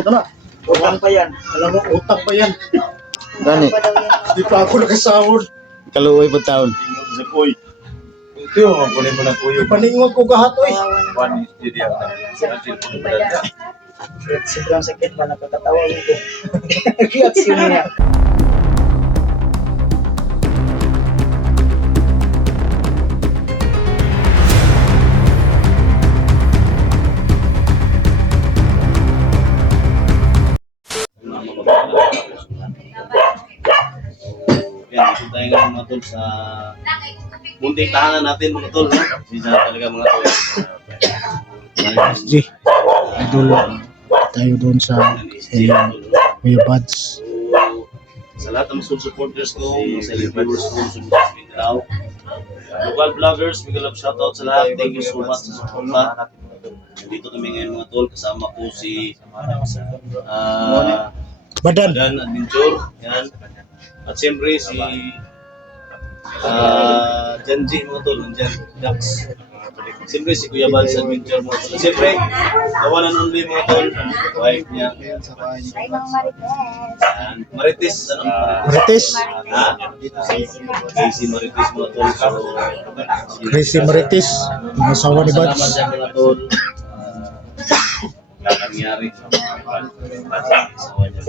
Ito na. Utang pa yan. Alam mo, utang pa yan. Gani. Di pa ako nakasahod. Kaluoy po taon. Sa kuy. Ito yung mga kunin mo ng kuyo. Paningod ko gahatoy. One is di diya. Sobrang sakit ba napatatawa ko. Reaksyon niya. Yan, dito tayo ngayon mga tol sa munting tahanan natin mga tol. No? Sisa talaga mga tol. G. Idol. Tayo doon sa Kuya Buds. Sa lahat ng mga supporters ko, mga silent viewers ko, sa Mindanao. Local vloggers, big love shoutout sa lahat. Thank you so much sa suporta. Dito kami ngayon mga tol, kasama ko si Badan. Dan Adventure. Yan. At siyempre si Janji mga tol, nandyan, Dax. Siyempre si Kuya Buds Adventure mga tol. Siyempre, the one and only mga tol, wife niya. Ay, Mang Marites. Yan. Marites, ano? Marites. Ha? Casey Marites mga tol. So, Crazy Marites. Yung asawa ni salamat Buds. sa mga tol. Wala nangyari. Asawa niya.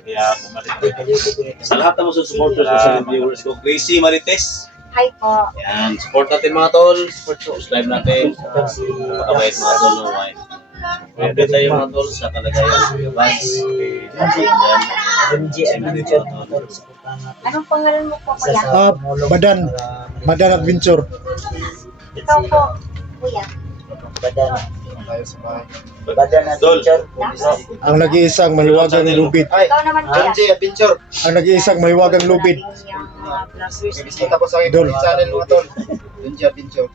Kaya bumalik. Sa lahat ng mga supporters ko sa viewers ko, Crazy Marites. Hi po. Yan, support natin mga tol. Subscribe natin. Makabait mga tol ng wife. Update tayo mga tol sa kalagayan ng Kuya Buds. Anong pangalan mo po, kuya? Badan. Badan Adventure. Ikaw po, kuya. Badan na Dol. teacher. Ang nag-iisang mahiwagang lubid. Ikaw naman, kuya. Adventure. Ang nag-iisang mahiwagang lubid. Yung mga vloggers. Bisita ko sa Idol. channel mga tol. Dunji Adventure.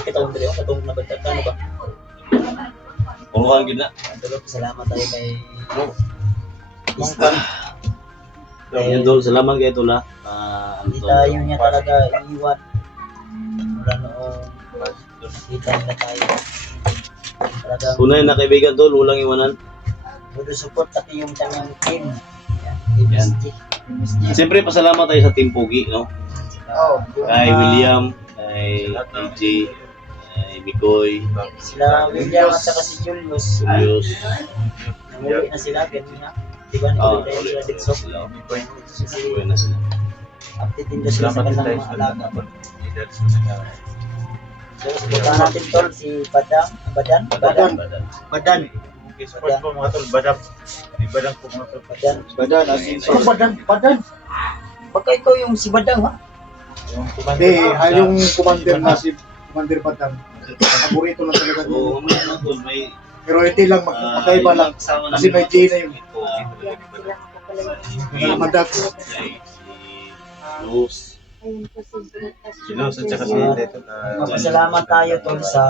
Kita ko dito katong nabagtatan ano ba? Puluhan gina. Salamat tayo kay Yan tol, salamat kayo tol ha. Ano Hindi tol? tayo niya talaga iiwan. Mula noong kita na tayo. Talagang Tunay na kaibigan tol, walang iwanan. todo support pati yung kanyang team. Yan. Siyempre pasalamat tayo sa Team Pogi, no? Kay William, kay AJ, kay Bicoy, Sila William at saka si Julius. Julius. Namuli na sila, ganyan na. Diba Oh, na sila dito. sila. Uwi na sila. Updatein na sila sa kanilang mga alaga. So, subukan natin tol si Badan. Badan. Support ko mga tol, badam. Badam ko mga tol. Badan. Ano Badan? Badan? Baka ikaw yung si Badang ha? Hindi, yung commander na si Commander Badan. Paborito lang talaga Oo, niya. mga tol, may Pero hindi lang, magkaiba lang. Kasi may G na yun. Yan sila po pala yung Madax. Luz. ayun po si Sino sa tsaka si Magpasalamat tayo tol sa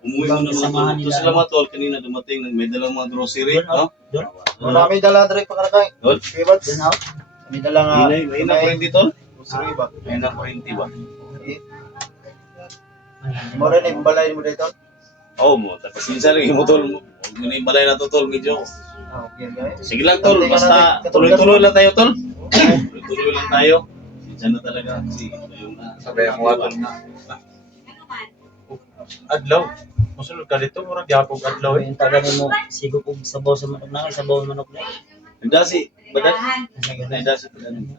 Umuwi mo na mga tol. Ito sila mga tol, kanina dumating, may dalang mga grocery, no? Marami dala direct pagkarakay. Tol? Doon ha? May dala nga. May na kurente tol? Grocery ba? May na kurente ba? Mora na yung balay mo dito? Oo mo, tapos minsan lang yung tol mo. Huwag mo na yung balay na to tol, medyo. Sige lang tol, basta tuloy-tuloy lang tayo tol. Tuloy-tuloy lang tayo. Minsan na talaga kasi ito yung Sabay ang watol na. Adlaw. Musulod ka dito, murag yapog adlaw eh. Yung taga mo, sigo kong sabaw sa manok na, sabaw sa manok na. nagdasi, badan? Nagdasi badan.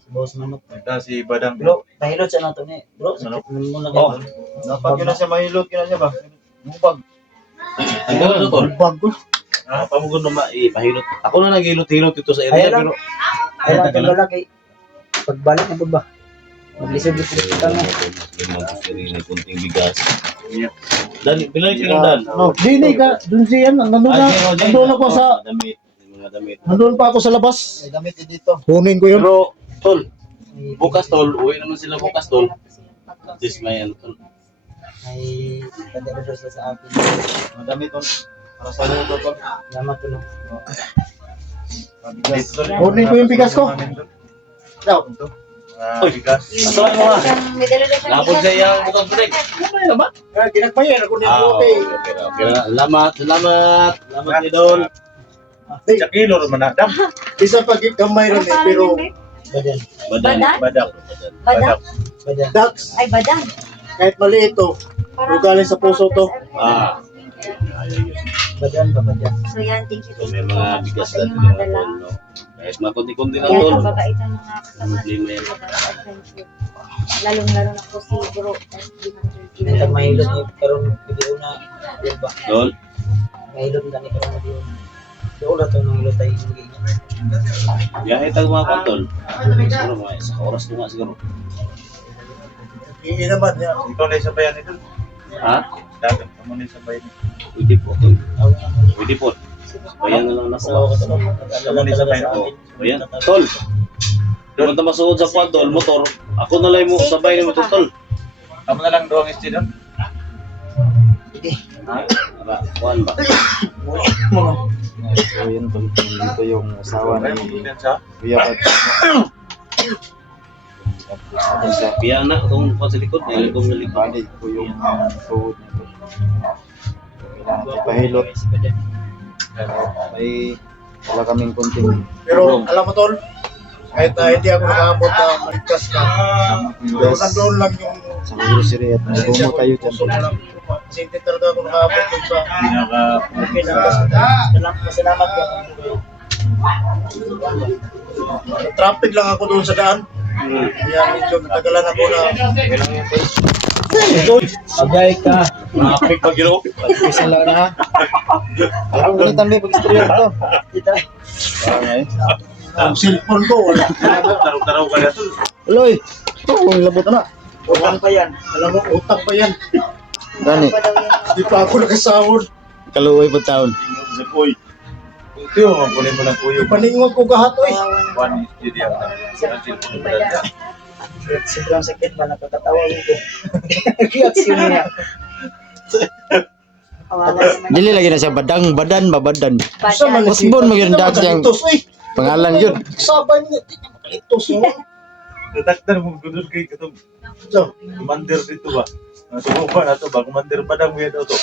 Sabaw sa manok. Ito si Badang. Bro, mahilot siya na ito ni. Bro, sakit mo lang. Oh. Dapat yun na siya mahilot, yun na siya ba? Mubag. Ang gano'n tol? Bago. Pamugon na mahilot. Ako na naghilot-hilot ito sa area, Ayun lang. pero Ay lang, ito lalaki. Pagbalik na ba? Maglisod-lisod ka nga. May kunting bigas. Dan, bilay ka lang dan. No, Dini ka, dun siya, nandun na. Nandun ako sa, damit. Mga damit. nandun pa ako sa labas. May damit din dito. Kunin ko yun. Pero, tol, bukas tol, uwi naman sila bukas tol. At least may ano tol. May pagdadalo sila sa akin. Mga damit tol. Para sa luto tol. Salamat tulong. Dito tol. Kunin ko yung bigas ko. Daw. Uy, bigas. asa lang mga? May dala-dala siyang Lapod bigas. sa iyang butang putik. Ginagbayan ako niya Ah, po okay, okay, okay. Salamat, salamat. Salamat, Idol. Sa kilo naman na. Dam. Isa pag gamay ron eh, pero Badan. Badan. Badak. Badang? Badan. Dax, Ay, badang. kahit maliit to, pero galing sa puso to. Ah. Badan ba badan? So yan, thank you. So, may mga Tapos bigas pati na yung mga dala. no? Kahit makunti-kunti lang, Yan, Tol. mababait ang mga kasama. Problema yan. Adventure. Lalong-lalo na po si Bro. Nang mahilot ni karon video na di ba? Tol. Mahilot na ni karon video. Doon na to mahilot tayo hindi. Biyahe tayo mga kontol. Siguro mga isang oras ko nga siguro. Hindi naman niya. Ikaw na isa bayan ito. Ha? Dagat mo na isa bayan. Pwede po, Tol. Pwede po. Bayan na lang nasa. Ikaw na isa bayan ko. Bayan. Tol. Doon na masuod sa quad, Tol. Motor. Ako na lang mo sabay ni mo, Tol. Amo na lang doang istidon. Ha? Para, kuhan ba? So yun, dito yung asawa Ay, ni mo sa. Kuya Pat. Biya na itong kuhan sa likod. Ngayon kong nalikod. Bali ko yung tuhod nito. Kailangan ipahilot. May wala kaming kunting Pero alam mo tol, kahit hindi ako nakaabot na maligtas ka, pero bigas nandoon lang yung sa grocery at nagbumo tayo puso dyan. na lang. Kasi hindi talaga ako nakaabot dun sa Pinaka Okay lang. Salamat ka. traffic lang ako doon sa daan. Kaya medyo natagalan ako na Agay ka. Nakapik pag gino. Isa lang na ha. Alam ko na tambi pag-istorya ito. Kita. ang cellphone ko. Wala. taraw-taraw ka na to. Aloy! Ito, kung labot na. Utang pa yan. Alam mo, utang pa yan. Dani, Hindi pa ako nakasahod. kaluoy po taon. Sa kuy. Ito yung kunin mo ng kuyo. Paningon ko gahatoy. One studio. Sa cellphone mo dala. Sobrang sakit ba nakakatawa ko. Reaksyon niya. Dili lagi na siya badang, badan, babadan. Sa man Usbon mo yun dati yung Itos, uy. pangalan yun. Sabay niya. Di na makalitos mo. Nataktan mo gudol kay katong So, commander dito ba? Nasubukan na to ba? Commander pa daw yan to.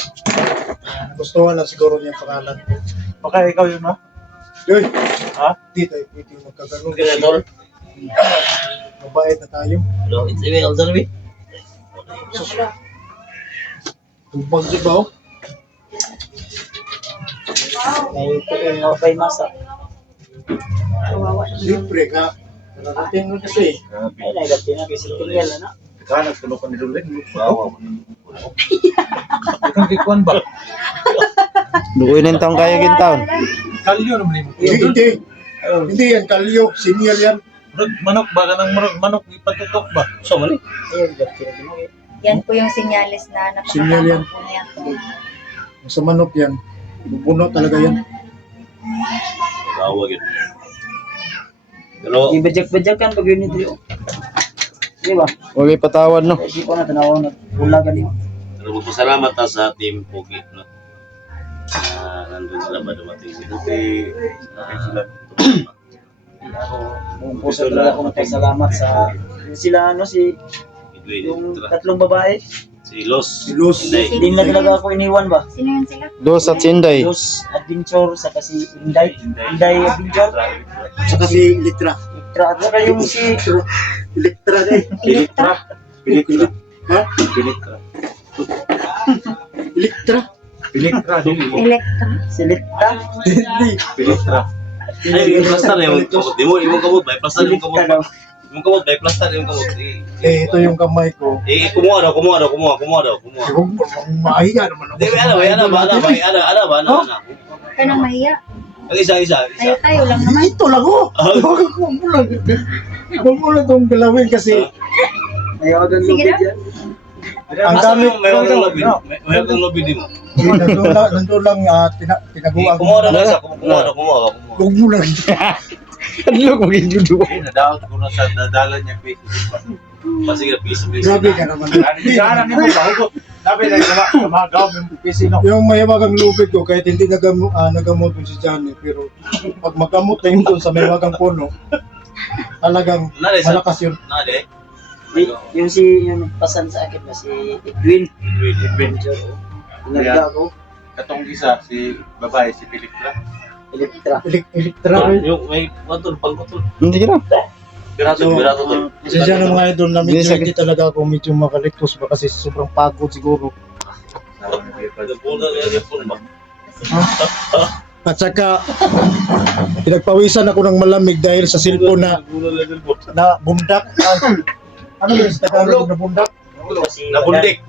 gusto lang siguro niya pangalan. Baka ikaw yun ha? Yoy, Ha? di tayo pwede magkaganon. Okay na, Tol. Mabait na tayo. Hello, it's me, Alzarbi. Tumbang di ba? Oh? May masa. Siyempre ka. Narating mo kasi. Ay, nagati na kasi tinggal na. Kanak tulog ka ni Dulin. Awa mo. Ikang kikuan ba? Dukoy na yung taong kaya gintaon. Kalyo naman yung Hindi. Hindi yan, kalyo. Sinyal yan. manok ba? Kanang manok ipatutok ba? So, mali. Ayun, nagati na ginagawa. Yan po yung sinyalis na Sinyal yan. napakatama po niya. Sa manok yan. Bubuno talaga yan. Tawag yun. Pero, Ibajak-bajakan pag yun ito. Di ba? Huwag may patawad no. Hindi ko na tanaw na ulagan niyo. pero magpasalamat ta sa team Pogi, no? Nandun sila ba dumating si Duque, sila Buong puso talaga ako nagpasalamat sa sila ano si yung tatlong babae. si Los, Si Los. Inday. Hindi na talaga ako iniwan ba? Sino yun sila? Dos at Sinday. Los Adventure sa kasi Inday. Inday Adventure. Saka si Litra. Itra at saka yung si Litra din. Elektra? Litra. Ha? Pilitra. Litra. Pilitra din. Elektra? si Lita. Hindi. Pilitra. Ay, yung plaster na yung kamot. Di mo, imong kamot ba? Plaster Si yung kamot. Lita daw. Imong kamot ba? Plaster yung kamot. Eh, ito yung kamay ko. Kumuha daw, kumuha daw, kumuha daw. Yung mahiya naman ako. Di ba, ano ba? Ka nang mahiya. Ang isa. Tayo lang naman. Ito lang oh. Huwag mo lang. Huwag mo lang itong galawin kasi Ayaw agad Sige lupit na. yan. ang dami. May kang lobby. May kang lobby di mo. Nandun lang tinaguan. Kumuha daw isa, kumuha daw. Huwag mo lang. Hadlok maging dudo. Nadawat ko na sa dadalan niya Facebook. Sige na, peace. Grabe ka naman. Ano ni mo ba? Hugot. Sabi na yung mga gawin mo PC no. Yung mayawagang lubid ko kahit hindi nagamot ko si Johnny pero pag magamot na yun doon sa mayawagang puno talagang Nade sa malakas yun. nade. Yung nagpasan sa akin ba, si Edwin. Medyo, pinagda ko, Katong isa, si babae, si Pilipra. Electra. Elektra. Yung may watol pagkutol. Hindi na. Birato tol. Pasensya na mga idol na medyo Hindi, hindi talaga ako medyo makaliktos ba kasi sobrang pagod siguro. Nagpunta kaya po ba? At saka, pinagpawisan ako ng malamig dahil sa cellphone na bundak. Ano yun sa Tagalog na bundak? Nabundik.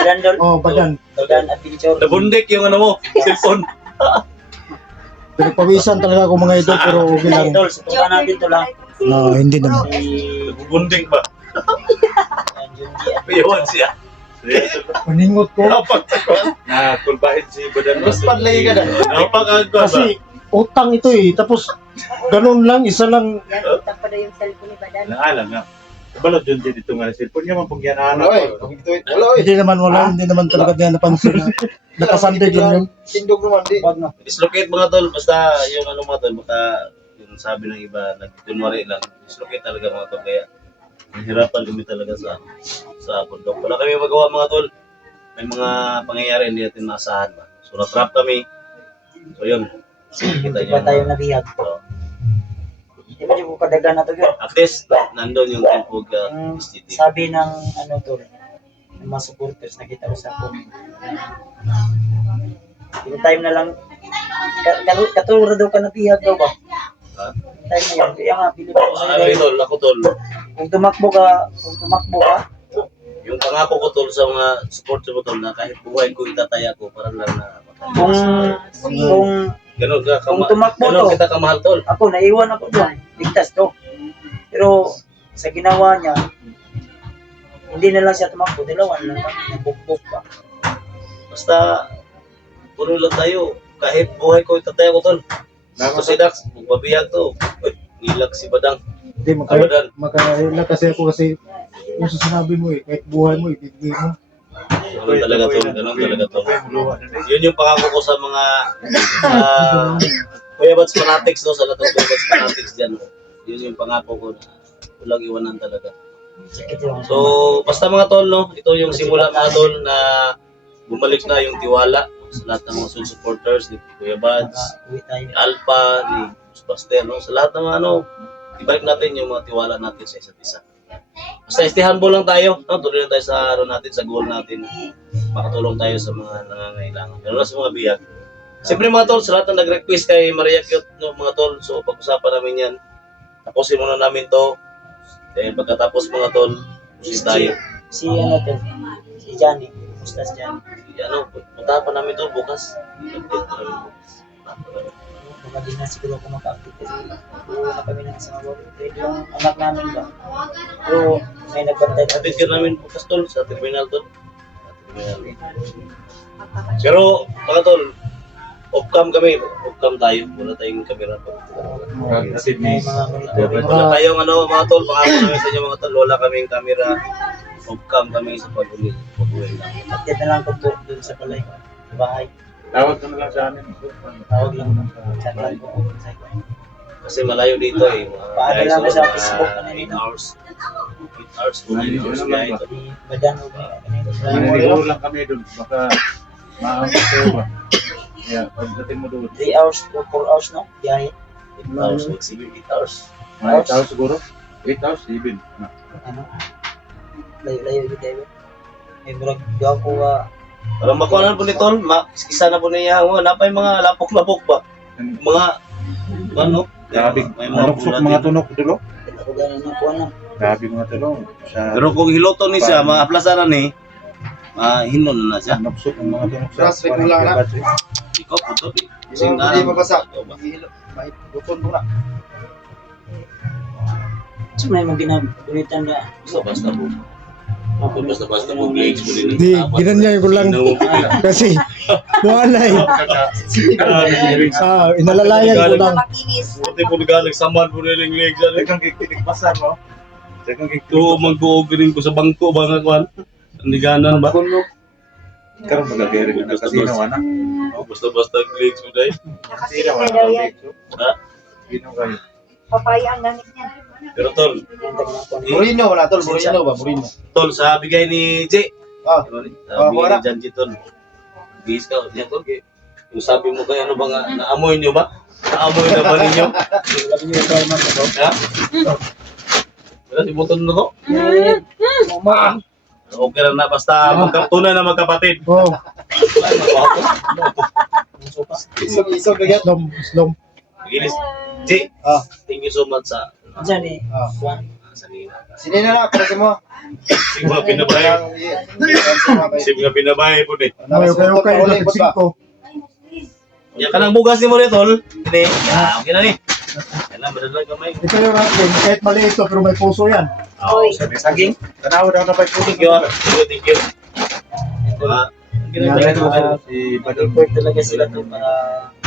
Badan doon. Oh, badan. Badan adventure. Nabundik yung ano mo, cellphone. Pinagpawisan talaga ako mga idol pero okay lang. Idol, sa tuwa natin to lang. Hindi naman. Si Nabundik ba? Junji at Iwan siya. Paningot ko. Na kulbahin si Badan. Mas padlay ka na. Napakagwa ba? Kasi utang ito eh. Tapos ganun lang, isa lang. Yan, utang pa daw yung cellphone ni Badan. Alam nga. Balot yun dito nga cellphone niya man pag yan Oy, wala oy. Hindi naman talaga niya napansin. Nakasandig lang yun. Tindog naman di. Wag na. Dislocate mga tol, basta yung ano mga tol, baka yung sabi ng iba, nagkunwari lang, dislocate talaga mga tol, kaya nahirapan kami talaga sa bundok. Wala kami magawa mga tol, may mga pangyayari hindi natin maasahan ba. So na-trap kami, so yun, kita Hindi niyo. pa tayo nabihag. So, Di ba di ko kadagan na to yun? at least, nandun yung Timpog STT. Sabi ng ano to, ng mga supporters na kita ko sa comment. Yung time na lang, katulad daw ka nabihag daw ba? Ha? Yung time na yun, kaya nga, bilib ako sa Ano tol, ako tol, Kung tumakbo ka, yung pangako ko tol sa mga supporter ko tol, na kahit buhay ko itataya ko, parang lang na kung Ganon ka Kung tumakbo ganon to. kita kamahal tol. ako, naiwan ako doon, ligtas to. Pero sa ginawa niya, hindi na lang siya tumakbo, dalawan lang kami, nagbukbok pa. Basta, puno lang tayo. Kahit buhay ko itataya ko tol. So si Dax, magbabiyag to. Uy, nilag si Badang. Hindi, makailan kasi ako kasi yung sinabi mo eh, kahit buhay mo, ibigay mo. Ganun talaga to, ganun talaga to. Yun yung pangako ko sa mga Kuya Bats Fanatics no, sa lahat ng Kuya Bats Fanatics dyan. Yun yung pangako ko na walang iwanan talaga. Sakit yung So, basta mga tol, no, ito yung simula mga tol na bumalik na yung tiwala sa lahat ng mga Soul supporters ni Kuya Bats, uwi tayo. ni Alpha, ni Buster, no, sa lahat ng mga ano, ibalik natin yung mga tiwala natin sa isa't isa. Basta stay humble lang tayo, no? Tuloy lang tayo sa ano natin, sa goal natin. Makatulong tayo sa mga nangangailangan. Lalo na sa mga biyag. Siyempre mga tol, sa lahat ng nag-request kay Maria Cute, no, mga tol, so pag-usapan namin yan. Tapusin muna namin to. Dahil pagkatapos mga tol, pusin tayo. Si ano to, si Johnny, kumusta si Johnny? Ano, punta pa namin to bukas. Update pa namin bukas. Baka di na siguro ako maka-active kasi puro na kami ng isang award. Pero yung anak namin ba? Pero may nagbantay na. Update ka namin bukas tol, sa terminal tol. Sa terminal. Pero mga tol, off-cam kami. Off-cam tayo. Wala tayong camera pa. May mga monitor. Wala tayong ano mga tol, pangako namin sa inyo mga tol, wala kaming camera. Off-cam kami sa pag-uwi. Pag-uwi lang. Update na lang ko doon sa palay. Sa bahay. Tawag ka na lang sa amin. Tawag lang. Chat lang ko. Kasi malayo dito eh. Paano lang Guys, sa mga Facebook 8 hours. 8 hours, 14 hours biyahe ito. Di badan mo ba? Maniguro lang kami doon. Baka maamit kayo ba? Kaya pagdating mo doon. 3 hours to 4 hours no? Biyahe. 8 hours, maximum 8 hours. Mga 8 hours siguro. 8 hours, 7. Ano? Layo-layo yun tayo. May murag gawa ko Parang makuha po ni Tol, isa na po niya. Napay mga lapok-lapok ba? Mga, ano? Grabe, May mga nuksok bulat mga dito. tunok dulo. ako ganun na kuha na. Grabe mga tulong. Sa Pero kung hiloto ni siya, mga aplasaran ni, hinon na siya. nuksok ang mga tunok sa Trust ring lang na. Ikaw po to, eh. Hindi mabasa. Ikaw ba? Bukon mo na. So may mga ginagunitan na. Basta-basta po. Basta-basta po, legs mo din. Di, ginanyan ko lang. Kasi, wala eh. Inalalayan ko lang. Makinis. Buti po nagsaman po rin yung legs. Dagang kikikbasan mo. Dagang Ito, magbuog rin ko sa bangko, mga kwan. Nandiganan ba? Karon magagari na kasino ana. Basta-basta legs mo dahil. Nakasilip na daw yan. Ha? Gino kayo. Papaya ang gamit niya. Pero tol, Burino wala tol, burino ba? Burino. tol sa bigay ni J. Ah. Sa bigay ni Janji tol. Gis ka, yan tol. Yung sabi mo kay ano ba nga, naamoy nyo ba? Naamoy na ba ninyo? Ha? Wala si Buton na to? Okay lang na, basta magkatunay na magkapatid. Oh, Isog kagad. Islam. Gilis. J, Ah. thank you so much sa Diyan eh. Ah. Juan. sa nila. Sino na para sa mo? Sige mga pinabahay. Sige mga pinabahay po din. May kayo na tagsiko. Yan ka ng bugas ni mo rin, tol. Hindi. Okay na ni. Yan lang, madalang kamay. Ito yung natin, kahit maliit to, pero may puso yan. Oy, saging. Tanaw daw na pa po. Thank you, ah. Thank you. Si Badal. Support talaga sila to para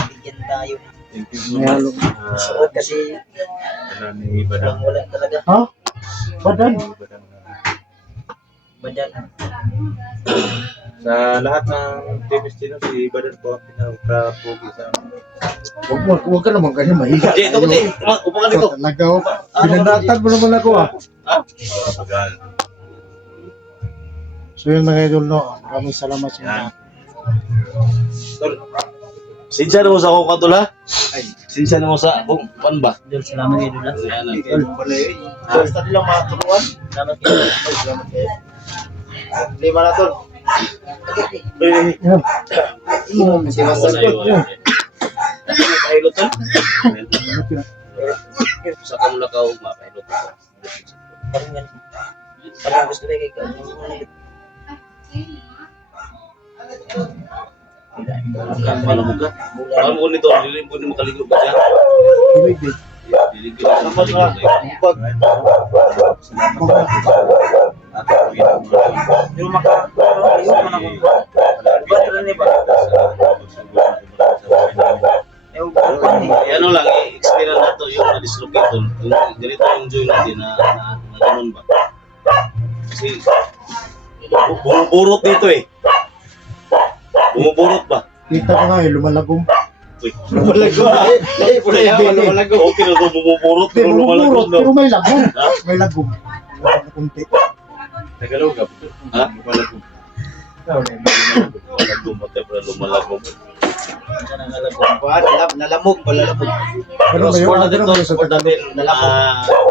bigyan tayo. Thank you so much. Support kasi Ni Badal. wala talaga. Ha? Badan? Badan. Sa lahat ng Team Estino, si Badal po ang pinaka-pogi sa Huwag ka naman kasi mahiga. Jay, ito ko, Jay. Upo ka dito. Talaga ako. Pinandatag mo naman ako ah. Agal. So yun mga idol, no? Maraming salamat sa inyo. Tol. Sinsya na mo sa akong katula. Ay, sinsya na mo sa akong pan ba? Dol, salamat kayo dula. Yan lang. Basta nilang matulungan. Salamat kayo. Salamat kayo. Lima na tol. Yan. Si Master. Pilot tol. Sa kamula ka ugma pilot. Parang yan. Parang gusto kayo kayo. Alam mo ka? Alam mo nito, hindi mo makaligo ba siya? Hilig din. Diligid sa makaligo. Yung ayun mo na kung ba't rin ba? Ano lang, i-explain na nato yung na-dislocate tol. Kung ganito yung joy natin na ganun ba? Kasi bumuburot dito eh. Bumuburot ba? Kita ko nga eh, lumalagong. Uy, Lumalago. Eh, pula yaman lumalago. okay na ito bumuburot Pero pero lumalagos pero no. may lagong. Ha? May lagong. Lagong na kunti. Tagalog ka. Ha? Malagong. Lumalagos ba pero lumalagos. Nalamog, malalabog. Pero may Support yung natin ano tol, sa support natin.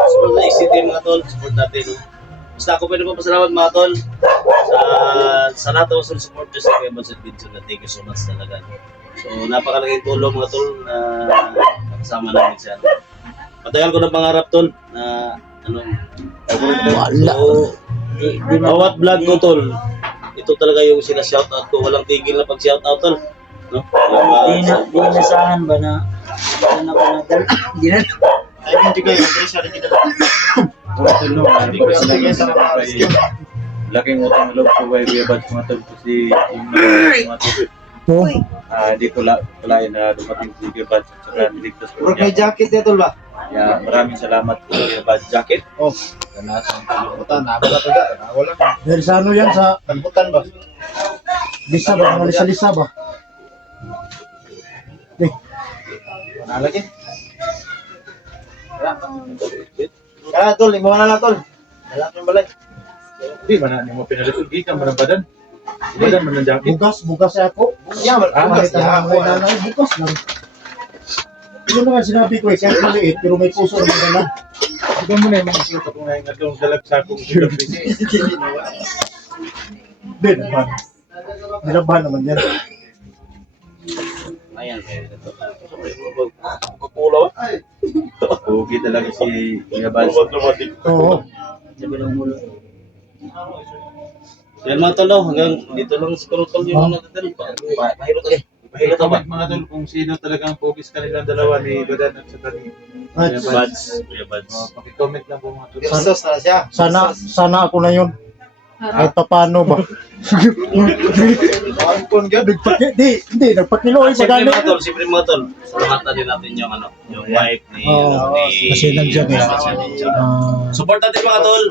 Support na isitin mga tol, support natin. No? Basta ako pwede pa pasalamat mga tol sa lahat ng mga supporters sa Kuya Budget Video na thank you so much talaga. So napakalaking tulong mga tol na nakasama namin siya. Matagal ko na pangarap tol na ano. So, bawat vlog ko tol, ito talaga yung sina-shoutout ko. Walang tigil na pag-shoutout tol. No? Di nasahan ba na ano ko na dal? Di na. Ay, hindi kayo. Hindi siya rin nila. Tulong. Hindi ko sa lagay sa mga Laking utang na loob ko kay Kuya Bad mga tol kasi yung mga tol. Oh, Di ko kalain na dumating si Kuya Bad at saka niligtas ko Puro may niya. jacket na tol ba? Kaya maraming salamat po Kuya Bad Jacket. Oh. Ganasang Kalbutan, nakawala to da. Nakawala. dahil sa ano yan, sa Kalbutan ba? lisa ba? Mga lisa-lisa ba? Eh, Nalagi. Ah, tol, imo na lang tol. Wala kang balay. Hindi man na mo pinalipod gikan man ang badan. Badan man ang jacket. bugas ako. Yeah, Kahit yeah, ang mga nanay, bukas lang. Yun naman sinabi ko eh, kahit maliit, pero may puso naman na lang. Ikaw mo na yung mga suot ako ngayon nga itong dalag sa akong PWC. Hindi naman. Nilabahan naman yan. Ayan. Kukulaw. Pogi talaga si Kuya Bad. Oo. Sabi ng ulo. Yan mga tol, no? Hanggang dito lang siguro tol yung mga natin. Pahirot eh. Pahirot ba? Comment mga tol kung sino talagang pogis kanilang dalawa ni Badan at saka ni At Kuya Bad. Buds. Kuya Buds. Pakicomment lang po mga tol. Versus na siya. sana ako na yun. Kahit pa paano ba? Ampun gad. Hindi, nagpakiloy sa Siyempre mga galing. tol, siyempre mga tol. Salamatan din natin yung ano, yung wife ni Oo, kasi nandiyan eh. Support natin mga tol.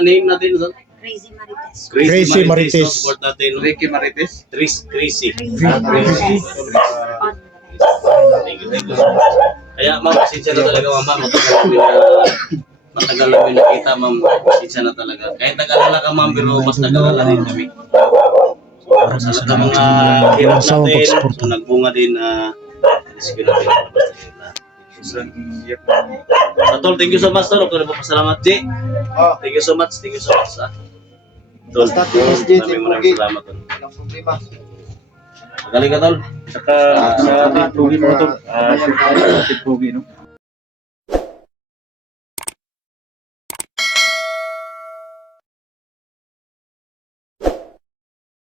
Name natin sa Crazy Marites. Crazy Marites. Support natin. Ricky Marites. Crazy. Crazy. Thank you. Kaya ma'am, pasensya na talaga ma'am. Matagal namin nakita ma'am. Pasensya na talaga. Kahit nag-alala ka ma'am, pero mas nag-alala din kami. So, sa lahat ng mga hirap natin, so, nagbunga din na rescue natin. Isang iyak na. So, Tol, thank you so much, Tol. Ako na po pasalamat, G. Ah. Thank you so much, ha. Tol, Basta tinis, G, maraming salamat, Tol. Walang problema. Magaling ka, Tol. Saka sa ating pugi mo to. Sa ating pugi, no?